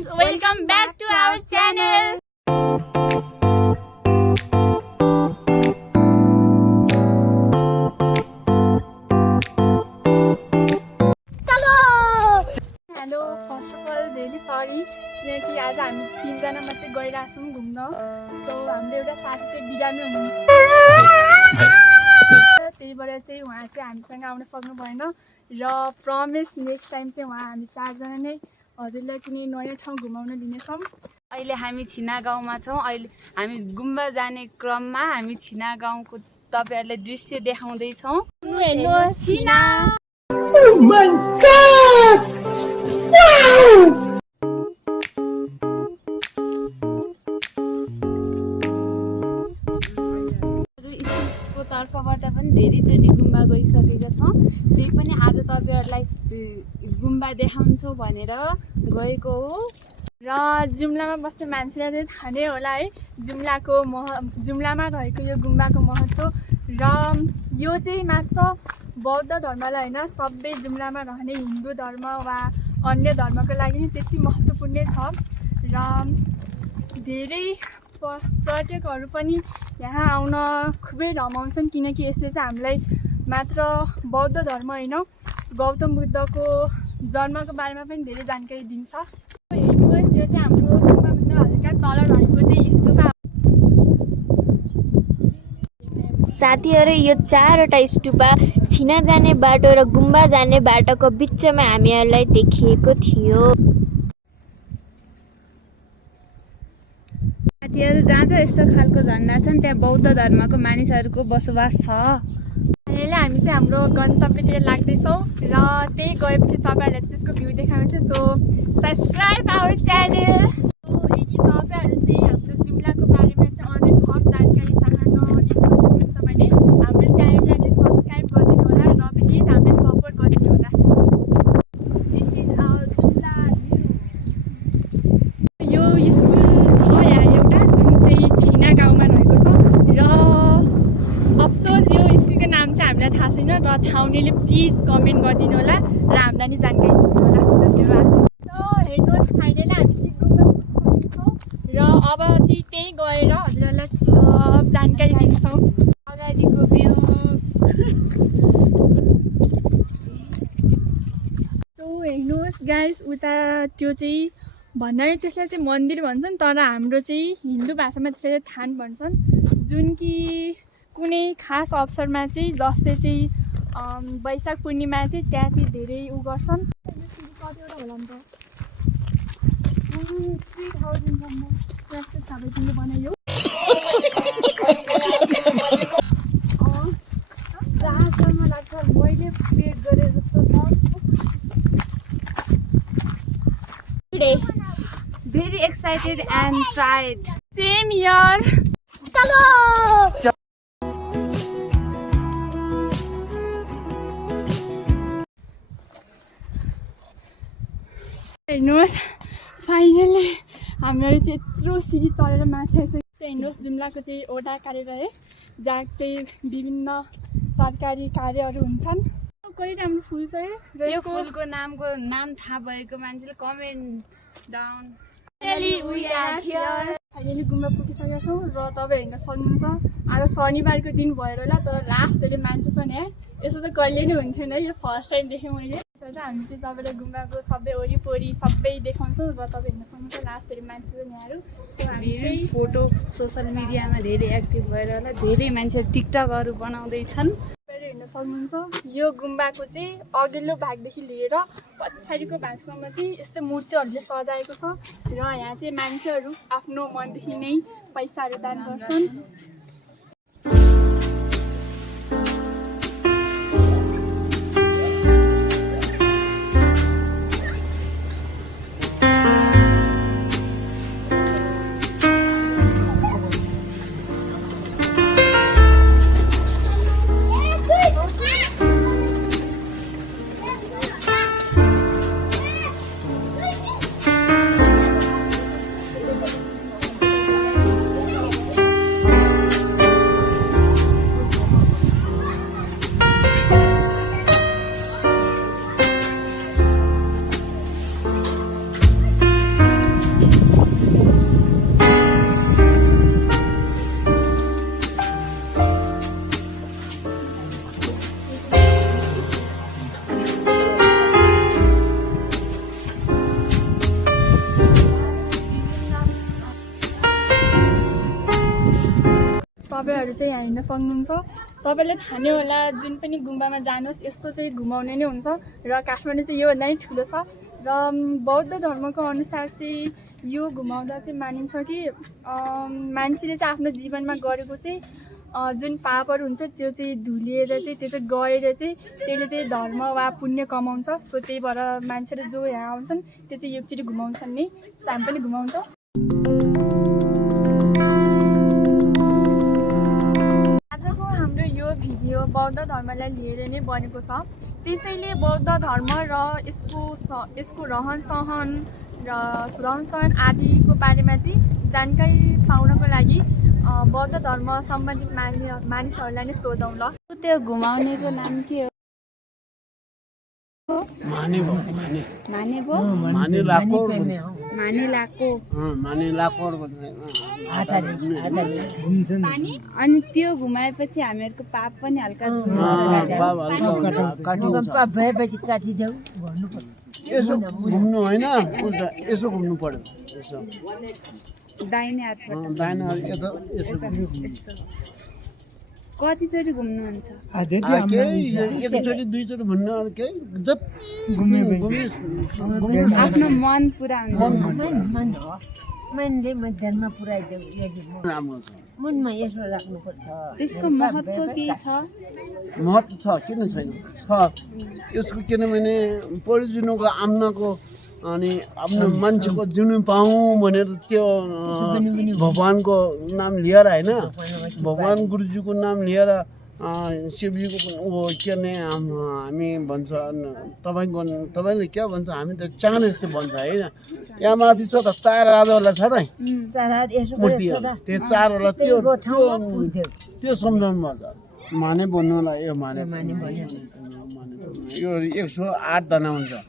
guys, welcome back to our channel. Hello, first of all, really sorry किनकि आज हामी तीनजना मात्रै गइरहेछौँ घुम्न। सो हाम्रो एउटा साथी चाहिँ बिरामी हुनुहुन्छ, त्यही भएर चाहिँ उहाँ चाहिँ हामीसँग आउन सक्नु भएन र प्रमिस नेक्स्ट टाइम चाहिँ उहाँ हामी चारजना नै हजुरलाई कुनै नयाँ ठाउँ घुमाउन लिनेछौँ। अहिले हामी छिना गाउँमा छौँ। अहिले हामी गुम्बा जाने क्रममा हामी छिना गाउँको तपाईहरुलाई दृश्य देखाउँदैछौँ। हेर्नुहोस् छिना। Oh my God! Wow! स्कुलको तर्फबाट पनि धेरैचोटि गुम्बा गइसकेका छौँ। त्यही पनि आज तपाईहरुलाई गुम्बा देखाउँछौँ भनेर गएको हो। र जुम्लामा बस्ने मान्छेलाई चाहिँ थाहा नै होला है, जुम्लामा रहेको यो गुम्बाको महत्त्व। र यो चाहिँ मात्र बौद्ध धर्मलाई होइन, सबै जुम्लामा रहने हिन्दू धर्म वा अन्य धर्मको लागि नि त्यति महत्त्वपूर्ण छ। र धेरै पर्यटकहरू पनि यहाँ आउन खुबै रमाउँछन् किनकि यसले चाहिँ हामीलाई मात्र बौद्ध धर्म होइन, गौतम बुद्धको जन्मको बारेमा पनि धेरै जानकारी दिन्छ। हेर्नुहोस्, यो चाहिँ हाम्रो गुम्बाभन्दा हल्का तल रहेको चाहिँ स्तूपा। साथीहरू, यो चारवटा स्तूपा छिना जाने बाटो र गुम्बा जाने बाटोको बिचमा हामीहरूलाई देखिएको थियो। साथीहरु, जहाँ चाहिँ यस्तो खालको झन्डा छन् त्यहाँ बौद्ध धर्मको मानिसहरूको बसोबास छ। अहिले हामी चाहिँ हाम्रो गन्तव्यतिर लाग्दैछौँ र त्यही गएपछि तपाईँहरूलाई त्यसको भ्यू देखाउँछु। So subscribe our channel. यदि तपाईँहरू चाहिँ हाम्रो जुम्लाको बारेमा चाहिँ अझै थप जानकारी चाहन इच्छुक हुनुहुन्छ भने हाम्रो च्यानललाई चाहिँ सब्सक्राइब गरिदिनु होला र प्लिज हामीलाई सपोर्ट गरिदिनु होला। This is our Jumla. यो स्कुल छ यहाँ एउटा जुन चाहिँ छिना गाउँमा रहेको छ र अफसोस यो स्कुलको नाम चाहिँ हामीलाई थाहा छैन र थाहा हुनेले प्लिज कमेन्ट गरिदिनु होला र हामीलाई नि जानकारी दिनु होला। धन्यवाद। हेर्नुहोस्, फाइनली हामी चाहिँ गुम्बा पुगिसकेको छौँ र अब चाहिँ त्यही गएर हजुरहरूलाई थप जानकारी दिन्छौँ। अगाडिको भ्यू। सो हेर्नुहोस् गाइस, उता त्यो चाहिँ भन्नाले त्यसलाई चाहिँ मन्दिर भन्छन्, तर हाम्रो चाहिँ हिन्दू भाषामा त्यसलाई थान भन्छन्। जुन कि कुनै खास अवसरमा चाहिँ जस्तै चाहिँ वैशाख पूर्णिमा चाहिँ त्यहाँ चाहिँ धेरै उ गर्छन्। कतिवटा होला नि त 3000सम्म थाहा बनायो। जहाँसम्म लाग्छ मैले क्रिएट गरेँ जस्तो छ। Very excited and tired. Same here. चलो हेर्नुहोस्, फाइनली हामीहरू चाहिँ यत्रो सिडी चढेर माथि आइसकेको। हेर्नुहोस्, जुम्लाको चाहिँ वडा कार्यालय जहाँ चाहिँ विभिन्न सरकारी कार्यहरू हुन्छन्। कति राम्रो फुल छ यो फुलको नाम थाहा भएको मान्छेले कमेन्ट डाउन। फाइनली गुम्बा पुगिसकेका छौँ र तपाईँ हेर्न सक्नुहुन्छ। आज शनिबारको दिन भएर होला, तर लास्ट धेरै मान्छे छन् यहाँ। यसो त कहिले नै हुन्थेन, यो फर्स्ट टाइम देखेँ मैले। हामी चाहिँ तपाईँलाई गुम्बाको सबै वरिपरि सबै देखाउँछौँ र तपाईँ हेर्न सक्नुहुन्छ लास्ट धेरै मान्छे छन् यहाँहरू। धेरै फोटो सोसियल मिडियामा धेरै एक्टिभ भएर होला, धेरै मान्छे टिकटकहरू बनाउँदैछन्। हेर्न सक्नुहुन्छ यो गुम्बाको चाहिँ अघिल्लो भागदेखि लिएर पछाडिको भागसम्म चाहिँ यस्तो मूर्तिहरूले सजाएको छ र यहाँ चाहिँ मान्छेहरू आफ्नो मनदेखि नै पैसाहरू दान गर्छन्। तपाईँहरू चाहिँ यहाँ हिँड्न सक्नुहुन्छ। तपाईँले थाहा नै होला जुन पनि गुम्बामा जानुहोस् यस्तो चाहिँ घुमाउने नै हुन्छ र काठमाडौँ चाहिँ योभन्दा नै ठुलो छ र बौद्ध धर्मको अनुसार चाहिँ यो घुमाउँदा चाहिँ मानिन्छ कि मान्छेले चाहिँ आफ्नो जीवनमा गरेको चाहिँ जुन पापहरू हुन्छ त्यो चाहिँ धुलिएर चाहिँ त्यो चाहिँ गएर चाहिँ त्यसले चाहिँ धर्म वा पुण्य कमाउँछ। सो त्यही भएर मान्छेले जो यहाँ आउँछन् त्यो चाहिँ एकचोटि घुमाउँछन् नि, हामी पनि घुमाउँछौँ। आजको हाम्रो यो भिडियो बौद्ध धर्मलाई लिएर नै बनेको छ। त्यसैले बौद्ध धर्म र यसको रहनसहन आदिको बारेमा चाहिँ जानकारी पाउनको लागि बौद्ध धर्म सम्बन्धित मानिसहरूलाई नै सोधौँ ल। त्यो घुमाउनेको नाम के हो? अनि त्यो घुमाएपछि हामीहरूको पाप पनि हल्का यसो घुम्नु होइन, उल्टा यसो घुम्नु पर्यो। यसो दाहिने हातबाट दाहिने हात यता यसो कतिचोटि घुम्नुहुन्छ? एकचोटि दुईचोटि भन्नु केही जति आफ्नो मन पुरा हुन्छ। मनले मध्याहमा पुऱ्याइदेऊ राम्रो छ। मुनमा यसो राख्नुपर्छ। त्यसको महत्त्व के छ? महत्त्व छ, किन छैन छ यसको। किनभने परिजुनको आम्नाको अनि आफ्नो मान्छेको जिउनु पाऊँ भनेर त्यो भगवान्को नाम लिएर होइन, भगवान् गुरुजीको नाम लिएर शिवजीको के अरे हामी भन्छ तपाईँले क्या भन्छ, हामी त चानेस भन्छ होइन। यहाँ माथि छ त चार राजावाला छ त मूर्ति, त्यो चारवटा त्यो सम्झाउनु पर्छ। माने भन्नुलाई यो माने यो 108 जना हुन्छ है।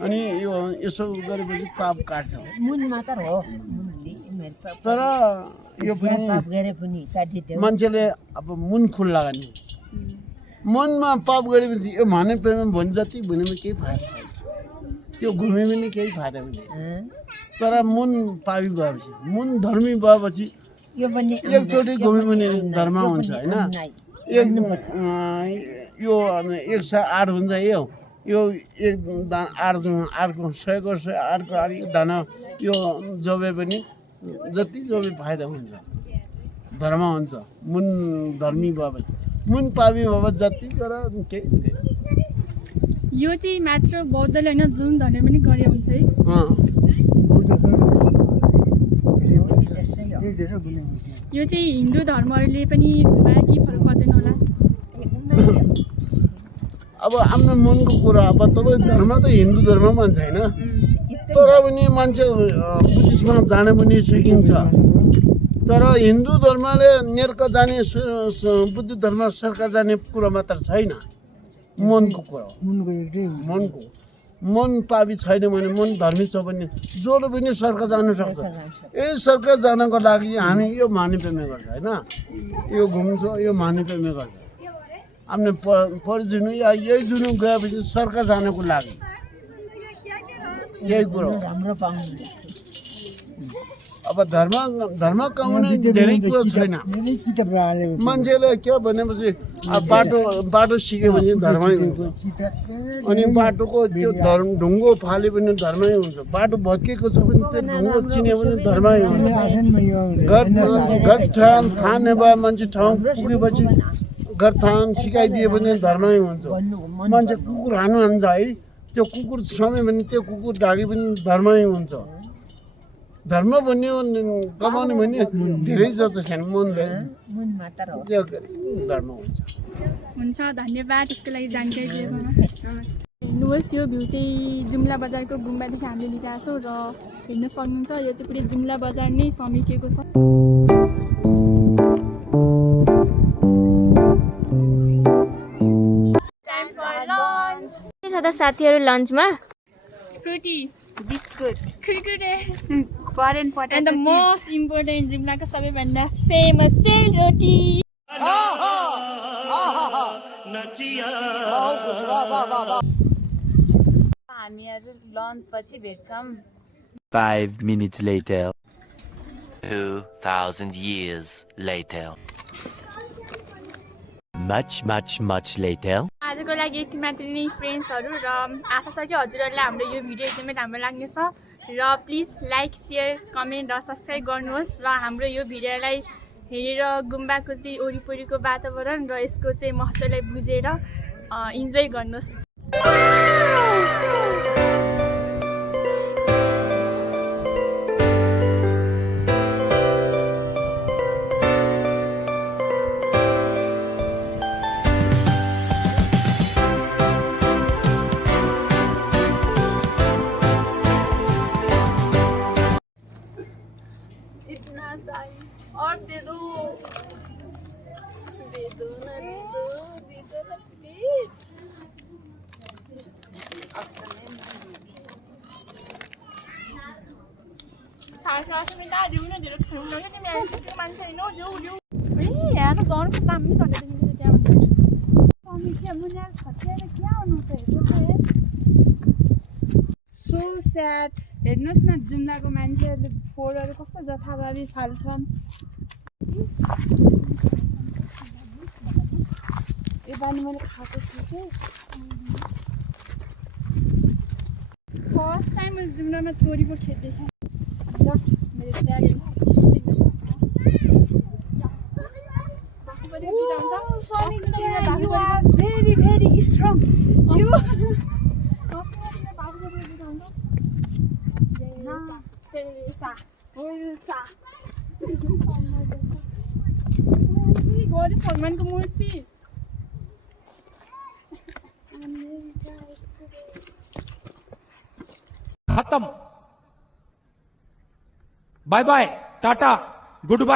अनि यो यसो गरेपछि पाप काट्छ। तर यो पनि मान्छेले अब मुन खुल्ला गर्ने, मनमा पाप गरेपछि यो भने भने जति भनेमा केही फाइदा छैन, त्यो घुमे पनि केही फाइदा हुँदैन। तर मुन पापी भएपछि, मुन धर्मी भएपछि एकचोटि घुम्यो भने धर्म हुन्छ होइन। यो 108 हुन्छ। यो 8को 100 दाना यो जबे पनि जति जबे फाइदा हुन्छ, धर्म हुन्छ। मुन धर्मी भएपछि, मुन पापी भए जति गर केही हुँदैन। यो चाहिँ मात्र बौद्धले होइन, जुन धर्म पनि गरे हुन्छ है। यो चाहिँ हिन्दू धर्महरूले पनि घुमाए कि फरक पर्दैन होला? अब आफ्नो मनको कुरा। अब तपाईँ धर्म त हिन्दू धर्म मान्छ होइन, तर पनि मान्छे बुद्धिस्टमा जाने पनि सकिन्छ। तर हिन्दू धर्मले नेर्क जाने, बुद्ध धर्म सर्क जाने कुरा मात्र छैन, मनको कुरा हो। मनको मन पापी छैन भने, मन धर्मी छ भने जसले पनि सर्क जानु सक्छ। यही सर्क जानको लागि हामी यो मानिपेमे गर्छ होइन, यो घुम्छ, यो मानिपेमे गर्छ। आफ्नो परिजुनु या यही जुनु गएपछि सर्क जानको लागि यही कुरो राम्रो पाउनु। अब धर्म कमाउने धेरै कुरो छैन। मान्छेले के भनेपछि बाटो सिक्यो भने धर्मै हुन्छ। अनि बाटोको त्यो ढुङ्गो फाल्यो भने धर्मै हुन्छ। बाटो भत्केको छ भने त्यो ढुङ्गो चिन्यो भने धर्मै हुन्छ। घर ठाने भए मान्छे ठाउँ पुगेपछि घर थान सिकाइदियो भने धर्मै हुन्छ। मान्छे कुकुर हान्छ है, त्यो कुकुर समय भने त्यो कुकुर ढाके पनि धर्मै हुन्छ। धर्म भन्ने कमाउने भने धेरै जस्तो छैन, मनले धर्म हुन्छ। धन्यवाद यसको लागि जानकारी दिएकोमा। हेर्नुहोस्, यो भ्यू चाहिँ जुम्ला बजारको गुम्बादेखि हामीले लिइरहेको छौँ र हेर्न सक्नुहुन्छ यो चाहिँ पुरै जुम्ला बजार नै समेटिएको छ। साथीहरू लन्चमा Frooti biscuit Kurkure current potato and the most important जुम्लाको सबैभन्दा फेमस सेलरोटी। हामीहरू लन्च पछि भेट्छौँ। 5 minutes later. 2,000 years later. Much later. आजको लागि यति मात्र नै फ्रेन्ड्सहरू र आशा छ कि हजुरहरूलाई हाम्रो यो भिडियो एकदमै राम्रो लाग्नेछ र प्लिज लाइक सेयर कमेन्ट र सब्सक्राइब गर्नुहोस् र हाम्रो यो भिडियोलाई हेरेर गुम्बाको चाहिँ वरिपरिको वातावरण र यसको चाहिँ महत्त्वलाई बुझेर इन्जोय गर्नुहोस्। इतना चाहिए और दे दो ना प्लीज। So sad. हेर्नुहोस् न जुम्लाको मान्छेहरूले फोहोरहरू कस्तो जथाभावी फाल्छन्। यो पानी मैले खाएको छु कि फर्स्ट टाइम मैले जुम्लामा तोरीको खेत देखेँ। मेरो भेरी भेरी स्ट्रङ। गौरी सलमानको मूर्ति। खत्म। Bye bye, tata, good bye.